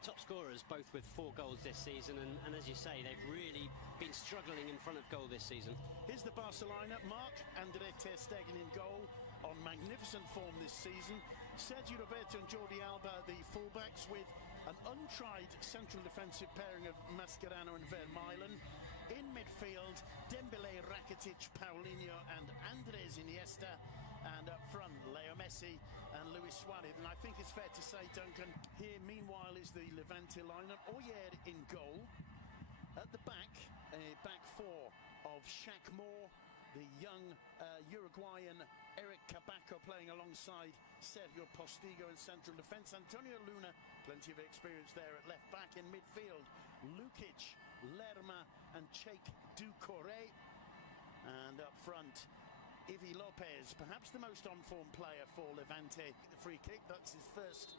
They're top scorers, both with 4 goals this season, and as you say, they've really been struggling in front of goal this season. Here's the Barcelona. Marc-André ter Stegen in goal, on magnificent form this season. Sergio Roberto and Jordi Alba, the fullbacks, with an untried central defensive pairing of Mascherano and Vermaelen. In midfield, Dembélé, Rakitic, Paulinho and Andrés Iniesta. And up front, Leo Messi and Luis Suarez. And I think it's fair to say, Duncan, here meanwhile is the Levante lineup. Oyer in goal. At the back, a back four of Shaq Moore, the young Uruguayan Eric Cabaco playing alongside Sergio Postigo in central defence. Antonio Luna, plenty of experience there at left back. In midfield, Lukic, Lerma and Cheikh Doucouré. And up front, Ivi Lopez, perhaps the most on-form player for Levante. The free kick, that's his first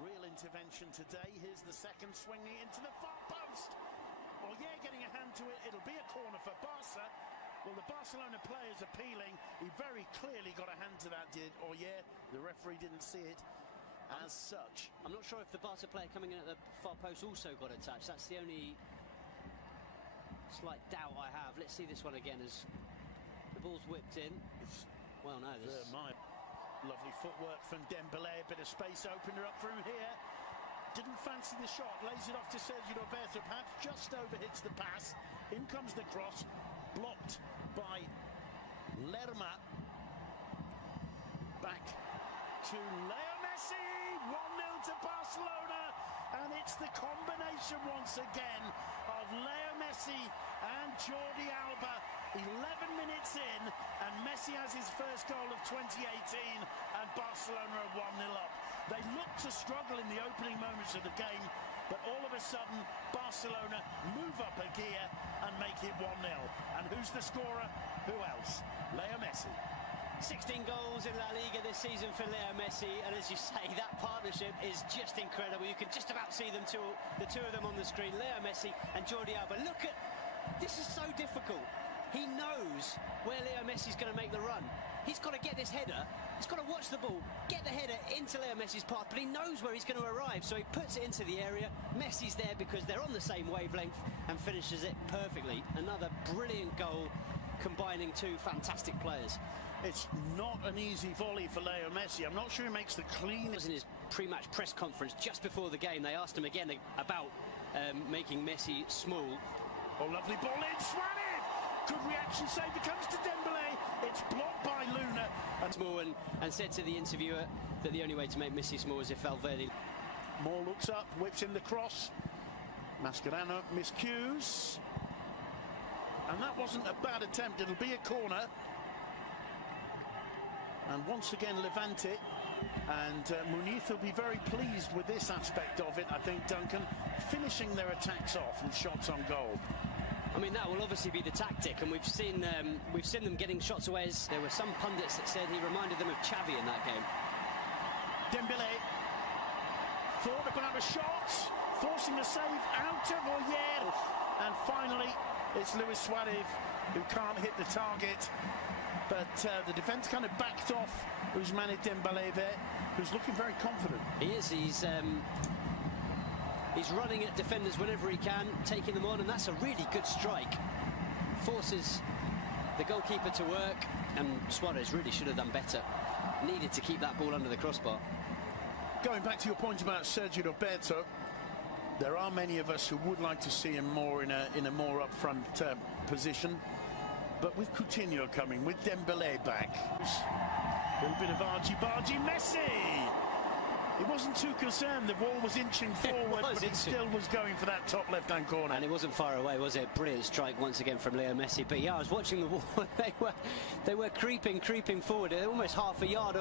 real intervention today. Here's the second, swinging into the far post. Oyer getting a hand to it. It'll be a corner for Barca. Well, the Barcelona players appealing. He very clearly got a hand to that, did Oyer. The referee didn't see it as such. I'm not sure if the Barca player coming in at the far post also got a touch. That's the only slight doubt I have. Let's see this one again as the ball's whipped in. Well, no, this lovely footwork from Dembélé. A bit of space opener up from here. Didn't fancy the shot. Lays it off to Sergio Roberto. Perhaps just overhits the pass. In comes the cross. Blocked by Lerma. Back to Leo Messi. 1-0 to Barcelona. And it's the combination once again of Leo Messi and Jordi Alba. 11 minutes in, and Messi has his first goal of 2018, and Barcelona are 1-0 up. They looked to struggle in the opening moments of the game, but all of a sudden, Barcelona move up a gear and make it 1-0. And who's the scorer? Who else? Leo Messi. 16 goals in La Liga this season for Leo Messi, and as you say, that partnership is just incredible. You can just about see the two of them on the screen, Leo Messi and Jordi Alba. Look at, this is so difficult. He knows where Leo Messi's going to make the run. He's got to get this header. He's got to watch the ball, get the header into Leo Messi's path, but he knows where he's going to arrive, so he puts it into the area. Messi's there because they're on the same wavelength and finishes it perfectly. Another brilliant goal combining two fantastic players. It's not an easy volley for Leo Messi. I'm not sure he makes the cleanest. In his pre-match press conference just before the game, they asked him again about making Messi small. Oh, lovely ball in, Suarez! Good reaction save, it comes to Dembélé. It's blocked by Luna. And said to the interviewer that the only way to make Messi small is if Valverde. Moore looks up, whips in the cross. Mascherano miscues. And that wasn't a bad attempt. It'll be a corner. And once again, Levante. And Muniz will be very pleased with this aspect of it, I think, Duncan. Finishing their attacks off with shots on goal. I mean, that will obviously be the tactic, and we've seen them getting shots away. There were some pundits that said he reminded them of Xavi in that game. Dembélé thought they're going to have a shot, forcing the save out of Oyer. And finally, it's Luis Suarez who can't hit the target. But the defence kind of backed off Ousmane Dembélé there, who's looking very confident. He is. He's running at defenders whenever he can, taking them on, and that's a really good strike. Forces the goalkeeper to work, and Suarez really should have done better. Needed to keep that ball under the crossbar. Going back to your point about Sergio Roberto, there are many of us who would like to see him more in a more up-front position. But with Coutinho coming, with Dembélé back, a little bit of argy-bargy. Messi! He wasn't too concerned. The ball was inching forward, but he still was going for that top left-hand corner. And it wasn't far away, was it? Brilliant strike once again from Leo Messi. But yeah, I was watching the ball. they were creeping forward. They're almost half a yard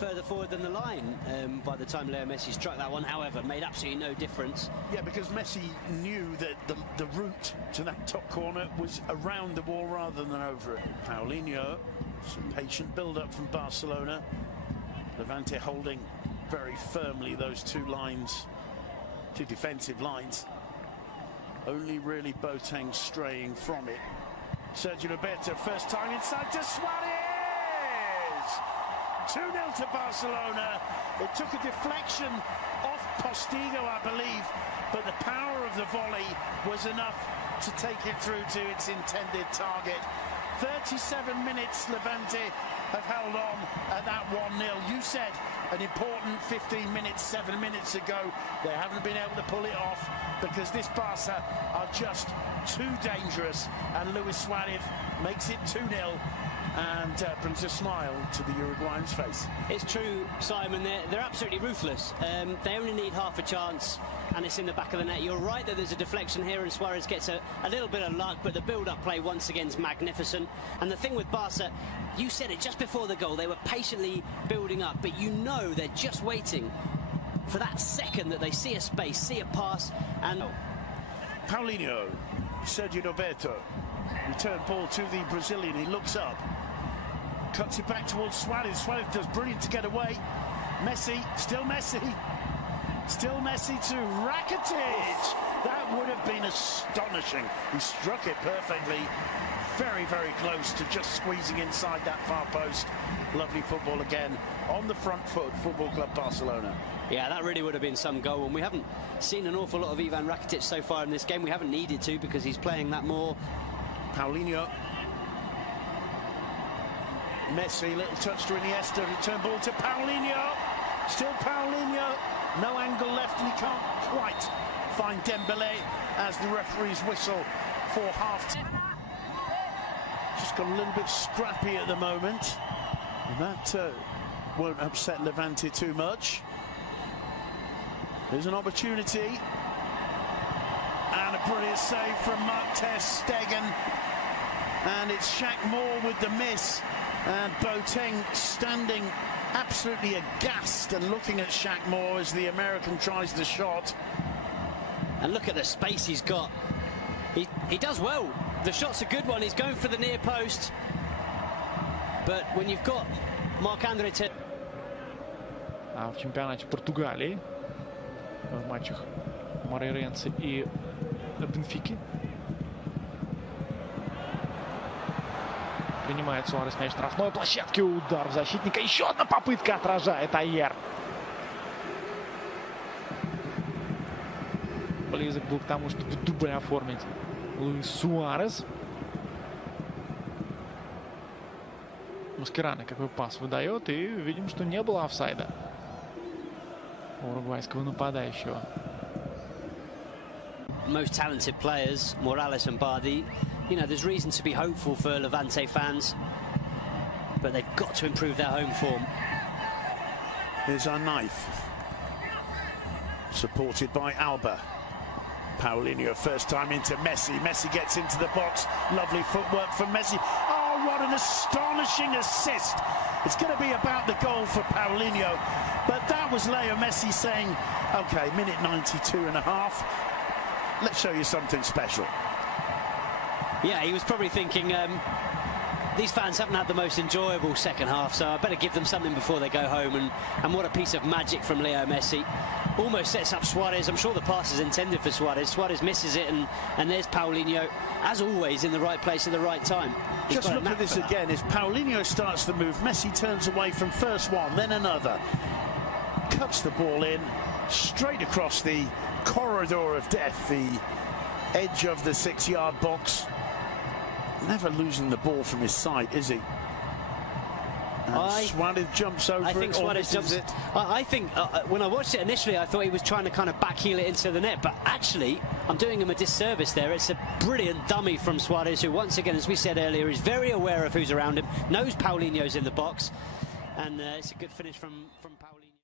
further forward than the line by the time Leo Messi struck that one. However, made absolutely no difference. Yeah, because Messi knew that the route to that top corner was around the ball rather than over it. Paulinho, some patient build-up from Barcelona. Levante holding very firmly those two defensive lines. Only really Boateng straying from it. Sergio Roberto, first time inside to Suarez! 2-0 to Barcelona. It took a deflection off Postigo, I believe, the volley was enough to take it through to its intended target. 37 minutes Levante have held on at that 1-0. You said an important 15 minutes, 7 minutes ago. They haven't been able to pull it off because this Barca are just too dangerous. And Luis Suarez makes it 2-0 and brings a smile to the Uruguayan's face. It's true, Simon. They're absolutely ruthless. They only need half a chance, and it's in the back of the net. You're right that there's a deflection here, and Suarez gets a little bit of luck, but the build-up play once again is magnificent. And the thing with Barca, you said it just before the goal, they were patiently building up, but you know they're just waiting for that second that they see a space, see a pass, and... Paulinho, Sergio Roberto, return ball to the Brazilian. He looks up, cuts it back towards Suarez. Suarez does brilliant to get away. Messi, still Messi to Rakitic. That would have been astonishing. He struck it perfectly. Very, very close to just squeezing inside that far post. Lovely football again on the front foot, Football Club Barcelona. Yeah, that really would have been some goal, and we haven't seen an awful lot of Ivan Rakitic so far in this game. We haven't needed to because he's playing that more. Paulinho. Messi, little touch to Iniesta, return ball to Paulinho. Still Paulinho. No angle left, and he can't quite find Dembele as the referee's whistle for half-time. Just got a little bit scrappy at the moment. And that won't upset Levante too much. There's an opportunity. And a brilliant save from Mark ter Stegen. And it's Shaq Moore with the miss. And Boateng standing absolutely aghast and looking at Shaq Moore as the American tries the shot. And look at the space he's got. He does well. The shot's a good one. He's going for the near post. But when you've got Marc-André Ter... А в чемпионате Португалии в матчах Морейренse и Бенфики принимает Суарес мяч в штрафной площадке. Удар в защитника. Еще одна попытка, отражает Айер. Близок был к тому, чтобы дубль оформить Луис Суарес. Маскерано какой пас выдает, и видим, что не было офсайда у уругвайского нападающего. Most talented players, Morales and Bardi. You know, there's reason to be hopeful for Levante fans, but they've got to improve their home form. Here's our knife, supported by Alba. Paulinho, first time into Messi. Messi gets into the box. Lovely footwork from Messi. Oh, what an astonishing assist. It's going to be about the goal for Paulinho. But that was Leo Messi saying, OK, minute 92 and a half. Let's show you something special. Yeah, he was probably thinking, these fans haven't had the most enjoyable second half, so I better give them something before they go home. And what a piece of magic from Leo Messi. Almost sets up Suarez. I'm sure the pass is intended for Suarez. Suarez misses it, and there's Paulinho, as always, in the right place at the right time. Just look at this again. As Paulinho starts the move, Messi turns away from first one, then another. Cuts the ball in, straight across the corridor of death, the edge of the 6-yard box. Never losing the ball from his side, is he? Suarez jumps over. I think Suarez jumps it. I think when I watched it initially, I thought he was trying to kind of backheel it into the net, but actually, I'm doing him a disservice there. It's a brilliant dummy from Suarez, who once again, as we said earlier, is very aware of who's around him, knows Paulinho's in the box, and it's a good finish from Paulinho.